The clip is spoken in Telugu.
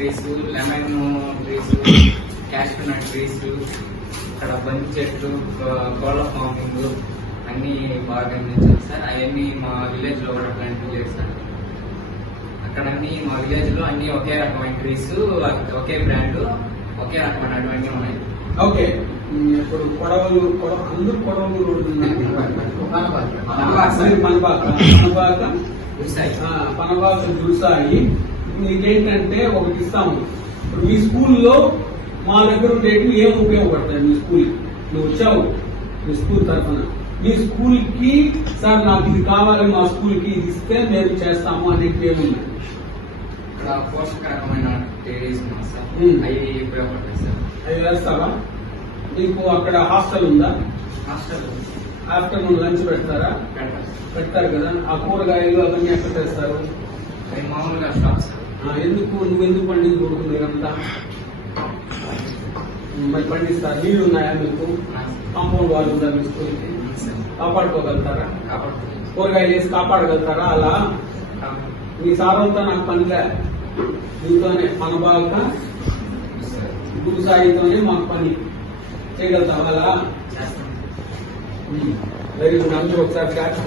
Trees, lemon trees, cashew nut trees, ఇక్కడ బంతి చెట్లు, కోళ్ళ ఫార్మింగ్ అన్ని బాగా గమనించాను సార్. అవన్నీ మా విలేజ్ లో కూడా ప్లాంట్ చేశాను. అక్కడ అన్ని మా విలేజ్ లో అన్ని ఒకే రకమైన ట్రీస్, ఒకే బ్రాండ్, ఒకే రకమైనటువంటి ఉన్నాయి. ఓకే, ఇప్పుడు కొడవలు అందరూ కొడవలు పనబాక జ్యూసాయి. మీకేంటంటే ఒకటి ఇస్తాము. ఇప్పుడు మీ స్కూల్లో మా దగ్గర ఉండేవి ఏం ఉపయోగపడతాయి? మీ స్కూల్ నువ్వు వచ్చావు, మీ స్కూల్ తరఫున మీ స్కూల్ కి సార్ నాకు ఇది కావాలి, మా స్కూల్ కి ఇది ఇస్తే మేము చేస్తాము అనేది ఏముంది? ఇక్కడ పోషకరకమైన ట్రీస్ సార్, అవి ఉపయోగపడతాయి సార్. అవి వేస్తావా? మీకు అక్కడ హాస్టల్ ఉందా? హాస్టల్ ఆఫ్టర్నూన్ లంచ్ పెడతారా? పెడతారు కదా. ఆ కూరగాయలు అవన్నీ ఎక్కడ తెస్తారు? అవి మామూలుగా షాప్స్. నువ్వెందుకు పండించకూడదు? మీరంతా మరి పండిస్తారు. నీళ్లు ఉన్నాయా మీకు? కాంపౌండ్ వాళ్ళు ఉందా మీ స్కూల్కి? కాపాడుకోగలుగుతారా? కూరగాయలు వేసి కాపాడగలుగుతారా? అలా మీ సారంతో నాకు పనిలే, మీతోనే పనబాక గురుసాయితోనే మాకు పని చేయగలుగుతాం. అలా వెరీ గుడ్. అందరూ ఒకసారి క్లాస్